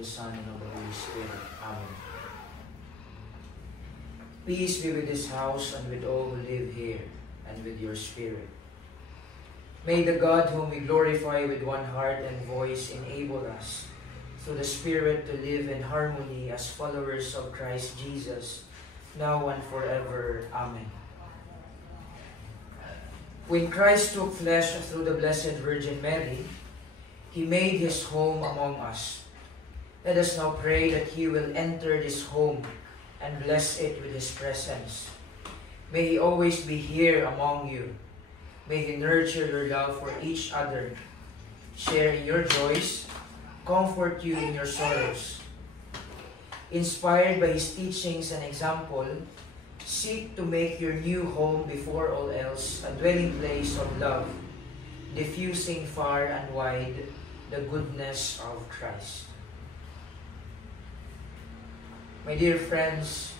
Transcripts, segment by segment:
the Son, and of the Holy Spirit. Amen. Peace be with this house and with all who live here, and with your spirit. May the God whom we glorify with one heart and voice enable us, through the Spirit, to live in harmony as followers of Christ Jesus, now and forever. Amen. When Christ took flesh through the Blessed Virgin Mary, He made His home among us. Let us now pray that He will enter this home and bless it with His presence. May He always be here among you. May He nurture your love for each other, share in your joys, comfort you in your sorrows. Inspired by His teachings and example, seek to make your new home before all else a dwelling place of love, diffusing far and wide the goodness of Christ. My dear friends,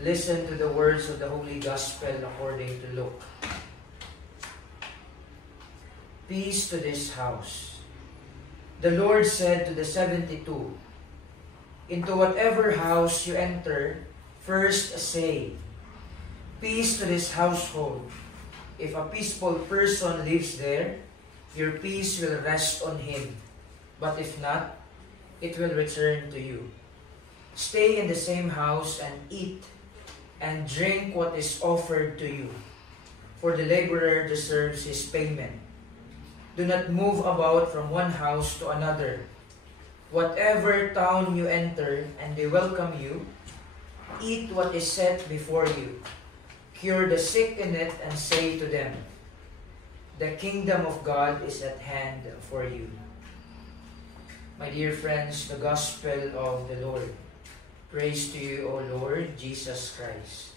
listen to the words of the Holy Gospel according to Luke. Peace to this house. The Lord said to the 72, into whatever house you enter, first say, peace to this household. If a peaceful person lives there, your peace will rest on him. But if not, it will return to you. Stay in the same house and eat and drink what is offered to you, for the laborer deserves his payment. Do not move about from one house to another. Whatever town you enter and they welcome you, eat what is set before you. Cure the sick in it and say to them, the kingdom of God is at hand for you. My dear friends, the Gospel of the Lord. Praise to you, O Lord Jesus Christ.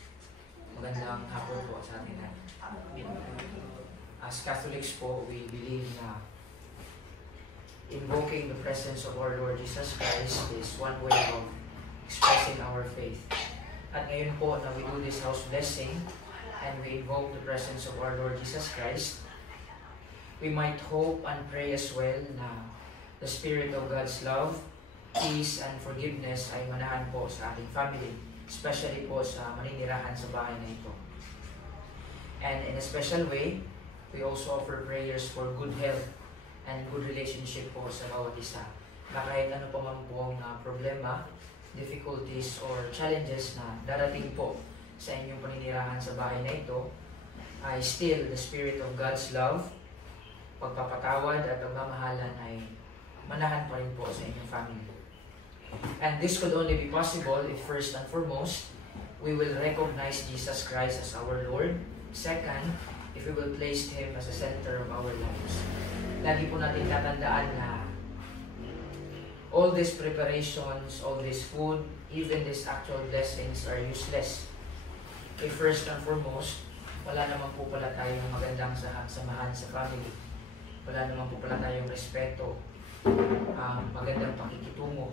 Magandang hapon po sa atin. As Catholics po, we believe na invoking the presence of our Lord Jesus Christ is one way of expressing our faith. At ngayon po na we do this house blessing and we invoke the presence of our Lord Jesus Christ, we might hope and pray as well na the Spirit of God's love, peace, and forgiveness ay manahan po sa ating family, especially po sa maninirahan sa bahay na ito. And in a special way, we also offer prayers for good health and good relationship po sa bawat isa. Na kahit ano pa man po ang problema, difficulties, or challenges na darating po sa inyong paninirahan sa bahay na ito, ay still the Spirit of God's love, pagpapatawad at pagmamahalan ay manahan pa rin po sa inyong family. And this could only be possible if first and foremost, we will recognize Jesus Christ as our Lord. Second, if we will place Him as the center of our lives. Lagi po natin tatandaan na all these preparations, all this food, even these actual blessings are useless. If first and foremost, wala naman po pala tayong magandang samahan sa family. Wala naman po pala tayong respeto, magandang pakikitungo.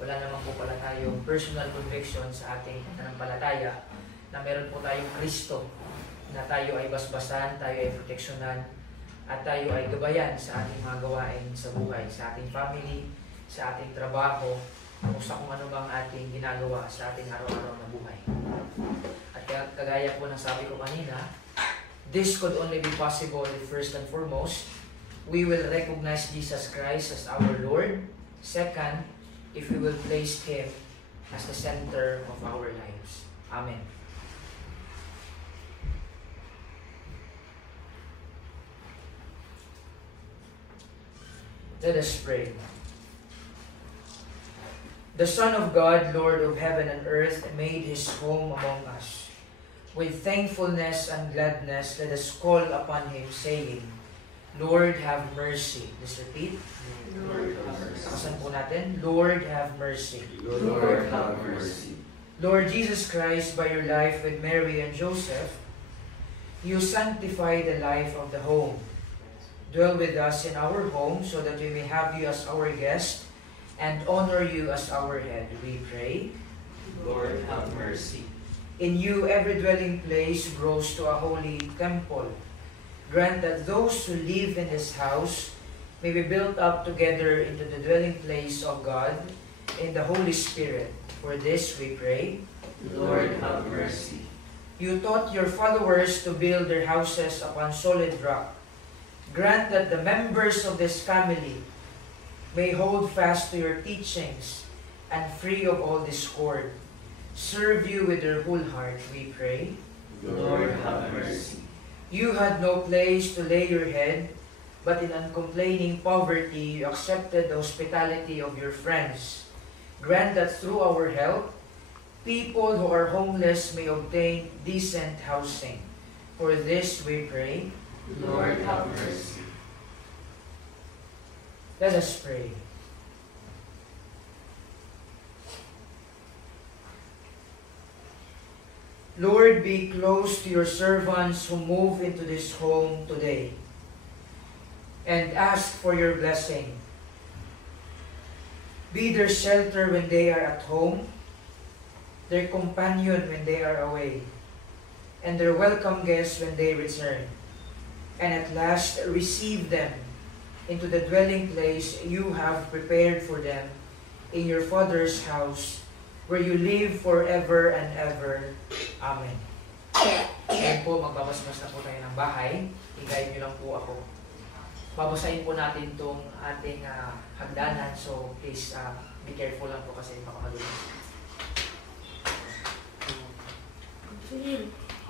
Wala naman po pala tayong personal conviction sa ating pananampalataya na meron po tayong Kristo, na tayo ay basbasan, tayo ay proteksyonan, at tayo ay gabayan sa ating mga gawain sa buhay, sa ating family, sa ating trabaho, o sa kung ano bang ating ginagawa sa ating araw-araw na buhay. At kagaya po ng sabi ko kanina, this could only be possible if first and foremost, we will recognize Jesus Christ as our Lord. Second, if we will place Him as the center of our lives. Amen. Let us pray. The Son of God, Lord of heaven and earth, made His home among us. With thankfulness and gladness, let us call upon Him, saying, Lord, have mercy. Let's repeat. Lord, have mercy. Kasan po natin? Lord, have mercy. Lord, have mercy. Lord Jesus Christ, by your life with Mary and Joseph, you sanctify the life of the home. Dwell with us in our home so that we may have you as our guest and honor you as our head. We pray. Lord, have mercy. In you, every dwelling place grows to a holy temple. Grant that those who live in this house may be built up together into the dwelling place of God in the Holy Spirit. For this we pray. Lord, have mercy. You taught your followers to build their houses upon solid rock. Grant that the members of this family may hold fast to your teachings and free of all discord. Serve you with their whole heart, we pray. Lord, have mercy. You had no place to lay your head, but in uncomplaining poverty you accepted the hospitality of your friends. Grant that through our help, people who are homeless may obtain decent housing. For this we pray. Lord, have mercy. Let us pray. Lord, be close to your servants who move into this home today and ask for your blessing. Be their shelter when they are at home, their companion when they are away, and their welcome guest when they return. And at last, receive them into the dwelling place you have prepared for them in your Father's house, where you live forever and ever. Amen. Ngayon po, magbabasbas na po tayo ng bahay. I-guide nyo lang po ako. Babasahin po natin itong ating hagdanan. So, please be careful lang po kasi baka madulas.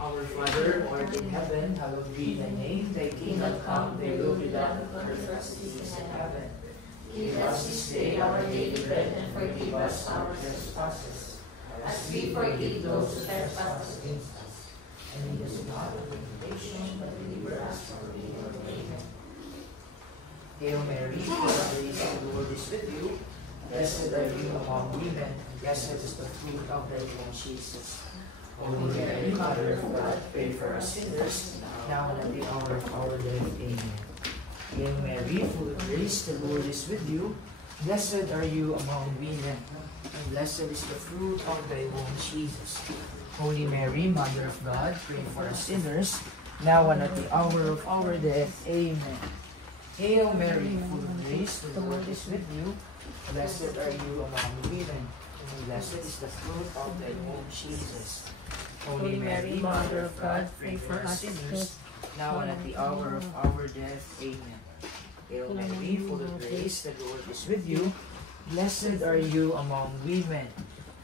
Our Father, who art in heaven, hallowed be thy name. Thy kingdom come, thy will be done on earth as it is in heaven. Give us this day our daily bread, and forgive us our trespasses, as we forgive those who trespass against us. And lead us not into temptation, but deliver us from evil. Amen. Hail Mary, full of grace, the Lord is with you. Blessed are you among women, and blessed is the fruit of thy womb, Jesus. Holy Mary, Mother of God, pray for us sinners, now and at the hour of our death. Amen. Hail Mary, full of grace, the Lord is with you. Blessed are you among women, and blessed is the fruit of thy womb, Jesus. Holy Mary, Mother of God, pray for us sinners, now and at the hour of our death. Amen. Hail Mary, full of grace, the Lord is with you. Blessed are you among women, and blessed is the fruit of thy womb, Jesus. Holy Mary, Mother of God, pray for us sinners, now and at the hour of our death. Amen. Hail Mary, full of grace, the Lord is with you. Blessed are you among women,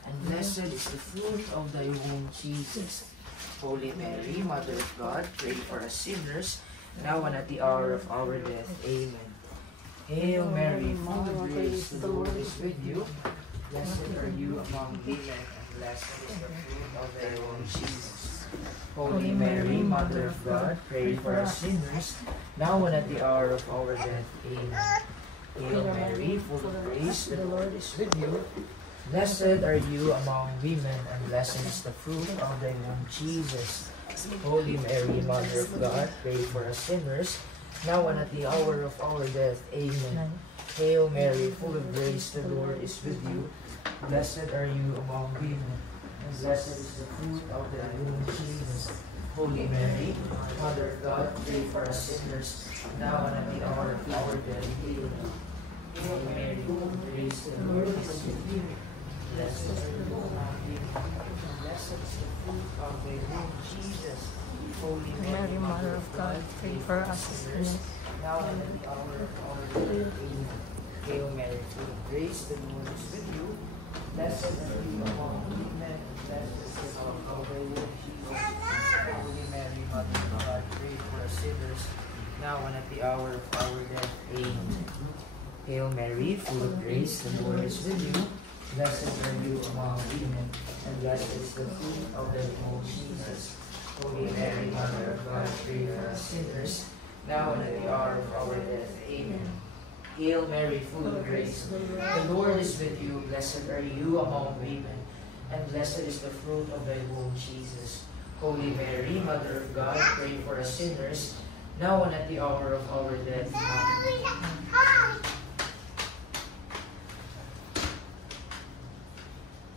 and blessed is the fruit of thy womb, Jesus. Holy Mary, Mother of God, pray for us sinners, now and at the hour of our death. Amen. Hail Mary, full of grace, the Lord is with you. Blessed are you among women, and blessed is the fruit of thy womb, Jesus. Holy Mary, Mother of God, pray for us sinners, now and at the hour of our death. Amen. Hail Mary, full of grace, the Lord is with you. Blessed are you among women, and blessed is the fruit of thy womb, Jesus. Holy Mary, Mother of God, pray for us sinners, now and at the hour of our death. Amen. Hail Mary, full of grace, the Lord is with you. Blessed are you among women, and blessed is the fruit of thy womb, Jesus. Holy Mary, Mother of God, pray for us sinners, now and at the hour of our death. Amen. Hail Mary, full of grace, the Lord is with you. Blessed are you among women, and blessed is the fruit of thy womb, Jesus. Holy Mary, Mother of God, pray for us sinners, now and at the hour of our death. Amen. Hail Mary, full of grace, the Lord is with you. Blessed are you among women, and blessed is the fruit of thy womb, Jesus. Holy Mary, Mother of God, pray for us sinners, now and at the hour of our death. Amen. Hail Mary, full of grace, the Lord is with you. Blessed are you among women, and blessed is the fruit of thy womb, Jesus. Holy Mary, Mother of God, pray for us sinners, now and at the hour of our death. Amen. Hail Mary, full of grace, the Lord is with you. Blessed are you among women, and blessed is the fruit of thy womb, Jesus. Holy Mary, Mother of God, pray for us sinners, now and at the hour of our death. Amen.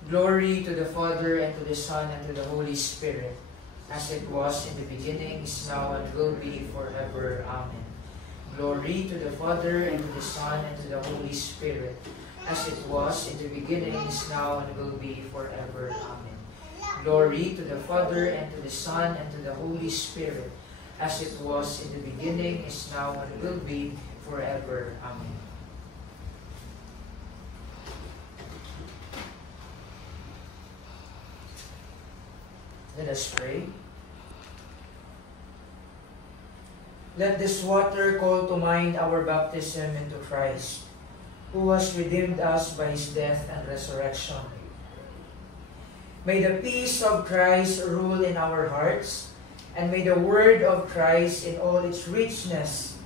Glory to the Father, and to the Son, and to the Holy Spirit, as it was in the beginning, is now, and will be forever. Amen. Glory to the Father, and to the Son, and to the Holy Spirit, as it was in the beginning, is now, and will be forever. Amen. Glory to the Father, and to the Son, and to the Holy Spirit, as it was in the beginning, is now, and will be forever. Amen. Let us pray. Let this water call to mind our baptism into Christ, who has redeemed us by His death and resurrection. May the peace of Christ rule in our hearts, and may the word of Christ in all its richness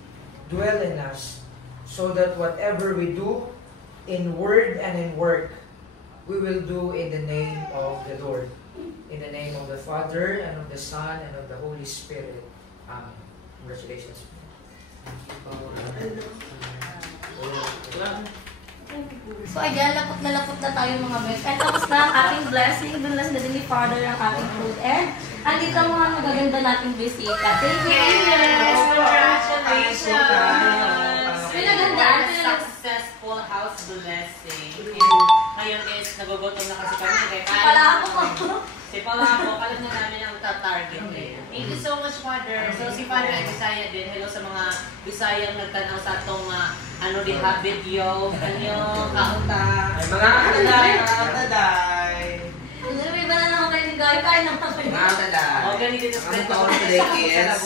dwell in us, so that whatever we do, in word and in work, we will do in the name of the Lord. In the name of the Father, and of the Son, and of the Holy Spirit. Amen. Congratulations. So again, lapot na tayo mga best. And tapos na ang ating blessing. Doon lang sila din ni Father ang ating food. And andito ang mga magaganda nating bisita. Thank you, Amen. Congratulations! Pinagandaan. Successful house blessing. Ngayon is nagugutom na kasi kami. Pala ako. Si Palako, alam na namin ang tatarget eh. Thank you so much, Father. So si Father ay Bisaya din. Hello sa mga Bisayang nagtanaw sa itong di video. Kaunta. Ay, mga kataday, mga kataday. May ba na naman kayo ni Guy? Kain naman kayo. Mga kataday. O, ganito na Ang taon today is,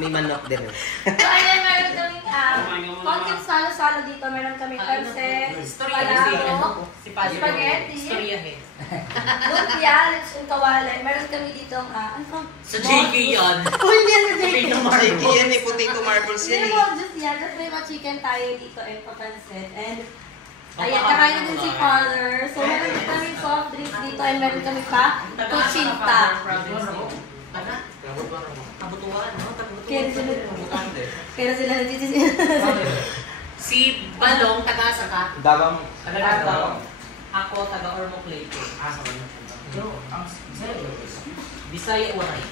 may manok din. So ayan, meron kaming content salo-salo dito. Meron kaming pansit, palaro, spaghetti, Storyahin. lumpia, lechon kawali. Meron kami dito Sa JK yan. Uy, hindi yan sa JK. Sige yan, may potato marbles yan Hindi eh. mo, just yan. Tapos may mga chicken tayo dito and papansit. And ayan, kakain na din si Father. So meron din kami soft drinks dito and meron kami pa kuchinta. Kabutuan, no? Kaya sila nagtitis. Si Balong, taga-asa ka? Dabang. Taga-Davao. Ako, taga-Ormoc Leyte. Bisaya Waray.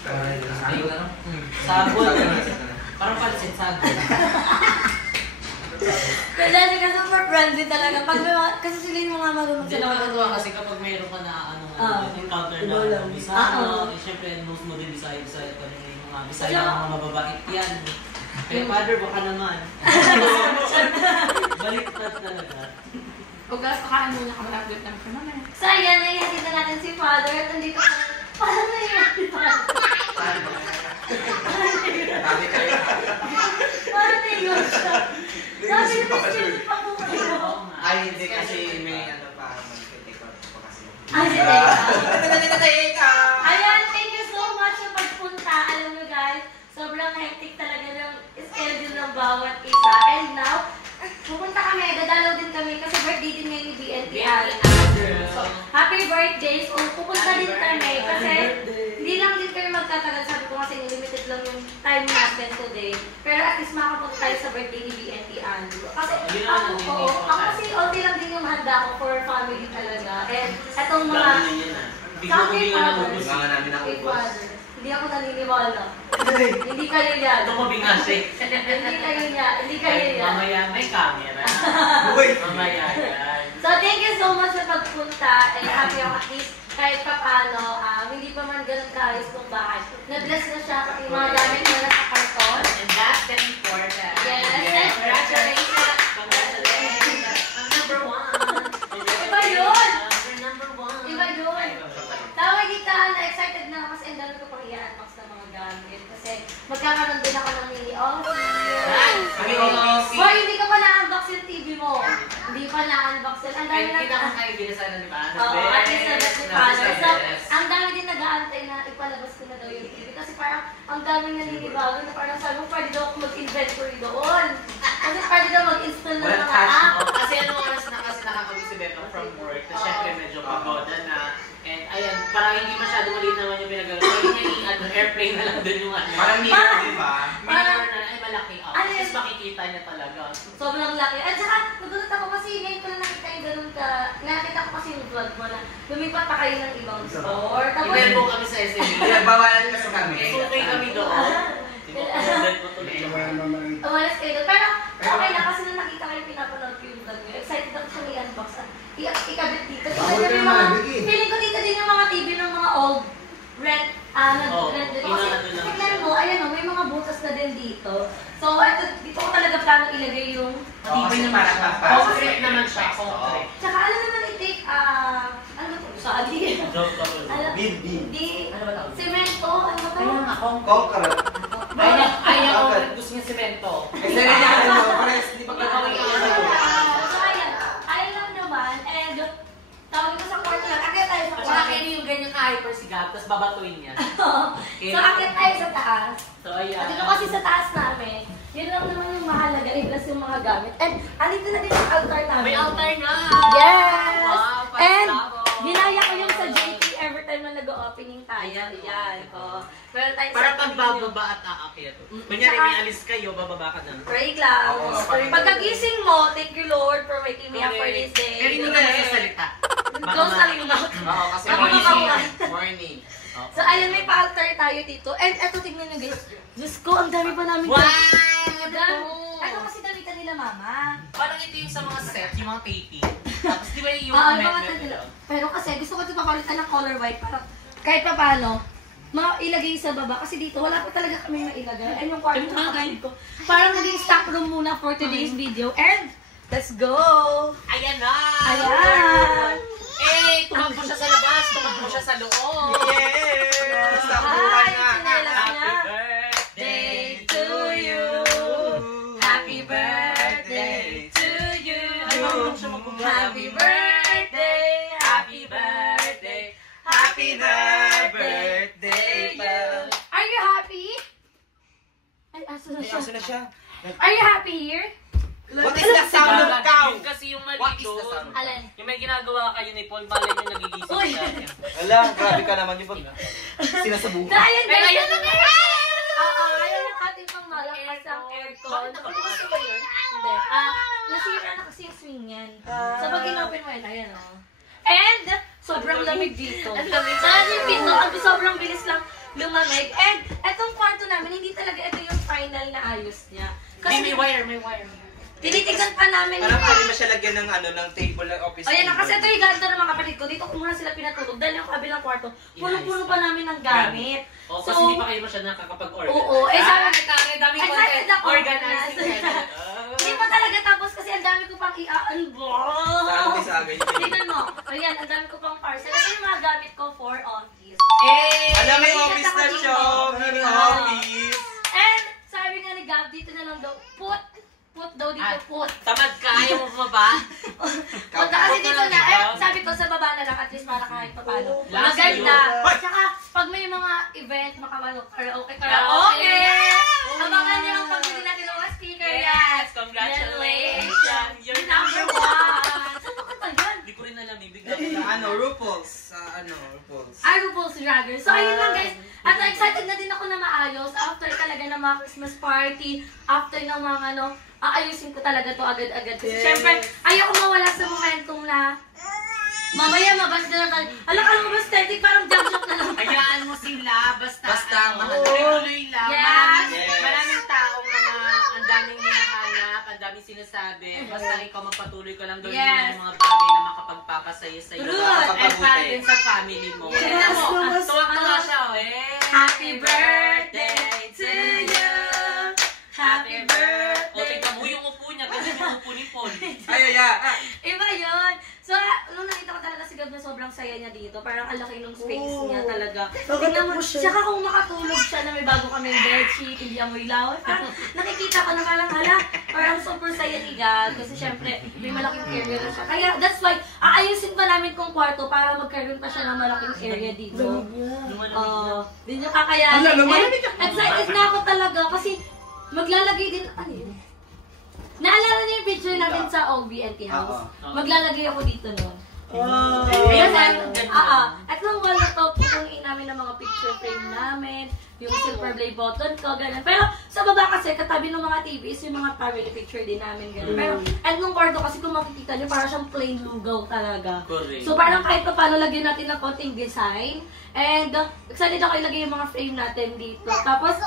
Sagol. Parang pansit, sagol. Kaya sila super friendly talaga. Pag may mga, kasi sila yung mga marunong Hindi sila. nakakatuwa kasi kapag mayroon ka na encounter na Bisaya, siyempre knows mo din Bisaya ka rin yung mga Bisaya, mga mababait yan. Kaya Father, baka naman. Baliktad talaga. Pagkakakaan muna kami update ng naman. So ayan, naihatid na natin si Father at nandito ka. Parang naihatid si Father. Parang naihatid siya. Sabi na may pa po kayo. Ay, hindi kasi may pa, mag-take out pa kasi. Ayan, thank you so much sa pagpunta. Alam nyo guys, sobrang hectic talaga ng schedule ng bawat isa. And now, pupunta kami, dadalaw din kami kasi birthday din ngayon ni BNT So, happy birthday! So, pupunta din kami kasi hindi lang din kami magtatagal. Sabi ko kasi limited lang yung time natin today. Pero at least makapunta tayo sa birthday ni BNT Andrew. Kasi ako kasi onti lang din yung handa ko for family talaga. And etong mga Bigla-bigla na ubus. hindi ako naniniwala. Hindi kayo yan. Tumabi nga siya. Hindi kayo yan. Mamaya may camera. Mamaya yan. So, thank you so much sa pagpunta. And happy ako at least kahit pa paano, hindi pa man ganun kaayos kong bahay. Na-bless na siya pati mga gamit na nasa karton. And that's the important. Yes. Congratulations. Congratulations. I'm number one. Iba yun. You're number one. Iba yun. Tawag kita, na-excited na ako kasi ang dami ko pang i-unbox ng mga gamit. Kasi magkakaroon din ako ng mini office. Boy, hindi ka pa na-unbox yung TV mo. Hindi pa na-unbox yun. Ang dami na... Kita ko kayo binasana ni Paano. Oo, at least na-unbox ni Paano. So, ang dami din nag-aantay na ipalabas ko na daw yung TV. Kasi parang ang daming naninibago na parang sabi ko, pwede daw ako mag-inventory doon. Kasi pwede daw mag-install ng mga app. Kasi anong oras na kasi nakakawin si Becca from work. So, syempre medyo pagoda na. And ayan, parang hindi masyado maliit naman yung pinagagawa. Yung airplane na lang dun yung ano. Parang mirror, di ba? Mirror na, ay malaki. Ano yun? Tapos makikita niya talaga. Sobrang laki. At saka, nagulat ako kasi ngayon ko lang nakita yung ganun ka. Nakita ko kasi yung vlog mo na lumipat pa kayo ng ibang store. Tapos, Inerbo kami sa SME. Pinagbawalan kasi kami. Sukay kami doon. Inerbo tuloy. umalas kayo doon. Pero okay lang kasi nung nakita ko yung pinapanood ko yung vlog nyo. Excited ako siya i-unbox. syempre yung mga, feeling ko dito din yung mga TV ng mga old rent, rent dito. Kasi, tignan mo, ayan o, may mga butas na din dito. So, dito ko talaga plano ilagay yung Kasi para Concrete naman siya, concrete. Tsaka alam naman i-take, ano ba ito? Sali. Di, semento, ano ba ito? Kaya nga, Concrete. ayaw ko gusto niya semento. Kasi rin yan, pares, di ba gagawin ka So, ayan. Ayan lang naman. And, tawag ko sa kwarto lang. Akit tayo sa At kwarto. saka kayo yung ganyan ka-hyper si Gab, tapos babatuin niya. So, akit tayo sa taas. So, ayan. Dito kasi sa taas namin, yun lang naman yung mahalaga, i-bless yung mga gamit. And, andito na din yung altar namin. May altar nga! Yes! Wow, And, pasabog. ginaya ko yung sa JP every time na nag-opening tayo. Ayan. Ayan. Meron tayong Para sa pagbababa at aakyat. Kunyari Tsaka- may alis kayo, bababa ka na. Pray lang. Pagkagising mo, thank you Lord for waking me up for this day. Pero hindi ka nagsasalita. Close lang yung mouth. Oo, kasi Baka morning. makakuha. Morning. So, ayun, may pa-altar tayo dito. And eto, tignan nyo guys. Diyos ko, ang dami pa namin. Wow! Ano kasi gamitan nila, mama? Parang ito yung sa mga set, yung mga taping. Tapos di ba yung Oo, net mga nila. Pero kasi gusto ko ito papalitan ng color white para kahit pa paano, mailagay sa baba. Kasi dito, wala pa talaga kami mailagay. And yung kwarto na kapatid ko. Parang naging stock room muna for today's video. And, let's go! Ayan na! Ayan! Eh, tumakbo siya sa labas, tumakbo siya sa loob. Yes! Ang Hi! buhay nga. Chinelas niya! birthday to you. Happy birthday to you. Happy birthday. Happy birthday. Happy birthday to you. Are you happy? Ay, aso na siya. Aso na siya. Are you happy here? What is the sound of cow? Yun kasi yung mali What is the doon. sound? Alin? Yung may ginagawa kayo ni Paul, malay nyo nagigising Uy. siya. Wala, grabe ka naman yung pag sinasabuhan. Ayan, Pero guys. ayan na nga. Oo, ayan ang ating pang malakas ang aircon. Nakubukas ko ba yun? Hindi. Nasira na kasi yung swing yan. So, pag in-open mo yan, ayan o. And, sobrang lamig dito. Ang lamig. Saan yung pinto, sobrang bilis lang lumamig. And, etong kwarto namin, hindi talaga ito yung final na ayos niya. May Kasi, wire, may wire. tinitignan pa namin Parang pwede ba siya lagyan ng ng table ng office Ayan na, table? kasi ito yung ganito ng mga kapatid ko. Dito ko muna sila pinatulog. Dahil yung kabilang kwarto, puno-puno pa namin ng gamit. O, kasi hindi pa kayo masyadong nakakapag-order. Oo, eh, sabi- daming excited ako. Organizing Yes. ka. Hindi pa talaga tapos kasi ang dami ko pang i-unbox. Saan ko sa agad yun? Tignan mo. Ayan, ang dami ko pang parcel. Ito yung mga gamit ko for office. Eh! Alam, may office na siya. Mini office. And sabi nga ni Gab, dito na lang daw, put daw dito, put. Tamad ka, ayaw mo bumaba? Punta kasi dito na, sabi ko sa baba na lang, at least para kahit pa paano. Last Maganda. year. Tsaka, pag may mga event, makawalo, karaoke. Abangan niyo ang pagbili natin ng mga speaker. Yes! Congratulations! You're number one! Saan ba kanta yun? Hindi ko rin alam, bigla ko lang. RuPaul's. RuPaul's. RuPaul's Drag Race. So, ayun lang guys. At excited na din ako na maayos after talaga ng mga Christmas party, after ng mga aayusin ko talaga to agad-agad. Kasi syempre, ayoko mawala sa momentum na mamaya mabasta na tayo. Alam mo ba, static, parang jump na lang. Hayaan mo sila, basta mahal. tuloy lang. Yes. Maraming taong ang daming hinahanap, ang daming sinasabi. Basta ikaw magpatuloy ko lang gawin mo Yes. yung mga bagay na makapagpapasaya sa iyo. True. And para din sa family mo. Yes. Tignan mo, tuwang-tuwa siya. Happy birthday to you. Happy O, birthday. tignan mo yung upo niya, ganyan yung upo ni Paul. Ay. Iba yun. So, nung nakita ko talaga si Gab na sobrang saya niya dito, parang ang laki ng space niya talaga. Tingnan mo, tsaka kung makatulog siya na may bago kaming bedsheet, hindi amoy lawan, parang nakikita ko na parang super saya ni Gab. Kasi syempre, may malaking area na siya. Kaya that's why, aayusin pa namin kung kwarto para magkaroon pa siya ng malaking area dito. Di nyo kakayanin. And excited na ako talaga kasi maglalagay din, ano yun? Naalala niyo yung picture natin sa OBNT House? Maglalagay ako dito noon. At nung wall na to, pupunuin namin ng mga picture frame namin, yung silver play button ko, gano'n. Pero sa baba kasi, katabi ng mga TV is yung mga family picture din namin, gano'n. Pero, at nung kwarto kasi kung makikita niyo, parang siyang plain lugaw talaga. Correct. So parang kahit pa paano lagyan natin ng konting design. And excited ako ilagay yung mga frame natin dito. Tapos,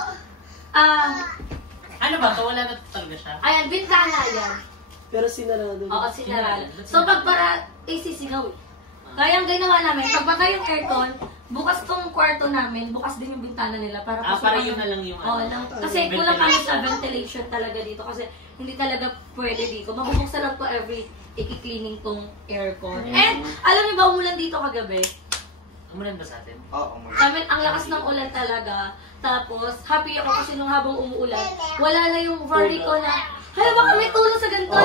Ano ba to? Wala na talaga siya? ayan, bintana yan. Pero sinarado. Oo, sinarado. So pag para, sisigaw eh. Kaya ang ginawa namin, pag patay yung aircon, bukas tong kwarto namin, bukas din yung bintana nila para para yun na lang yung Oo, kasi kulang kami sa ventilation talaga dito kasi hindi talaga pwede dito. Mabubuksan lang to every i-cleaning tong aircon. And alam niyo ba, umulan dito kagabi? Umulan ba sa atin? Oo, Sabi, ang lakas ng ulan talaga. Tapos, happy ako kasi nung habang umuulan, wala na yung worry ko na, hala, baka may tulong sa ganito.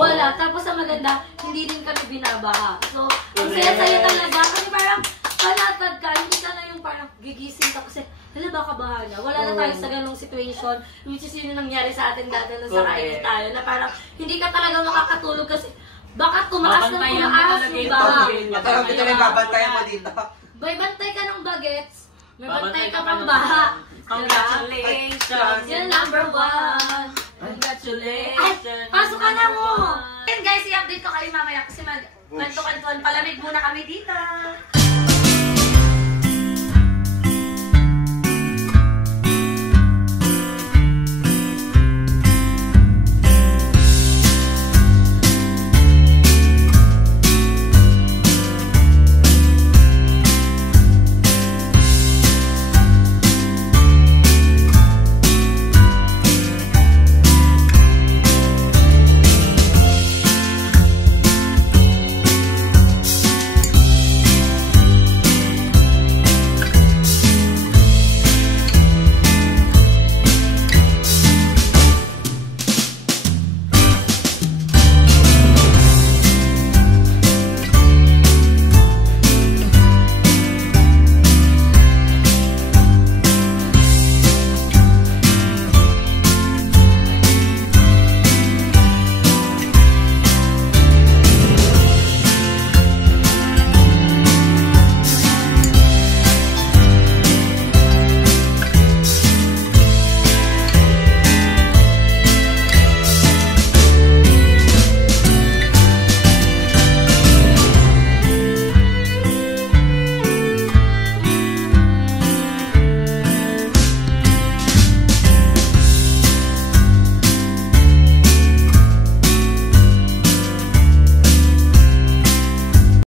Wala. Tapos, ang maganda, hindi din kami binabaha. So, ang saya-saya talaga. Kasi parang, panatag ka, hindi ka na yung parang gigising ka kasi, hala, baka baha na. Wala na tayo sa ganong situation, which is yun yung nangyari sa atin dati nung sa kainin tayo, na parang, hindi ka talaga makakatulog kasi, baka tumaas ng tumaas yung baha. Pero dito may babantayan mo dito. May bantay ka ng bagets, may bantay ka pang baha. Congratulations! You're number one. Congratulations! Pasok ka na mo! And guys, i-update ko kayo mamaya kasi mag-kanto-kantuan. Palamig muna kami dito.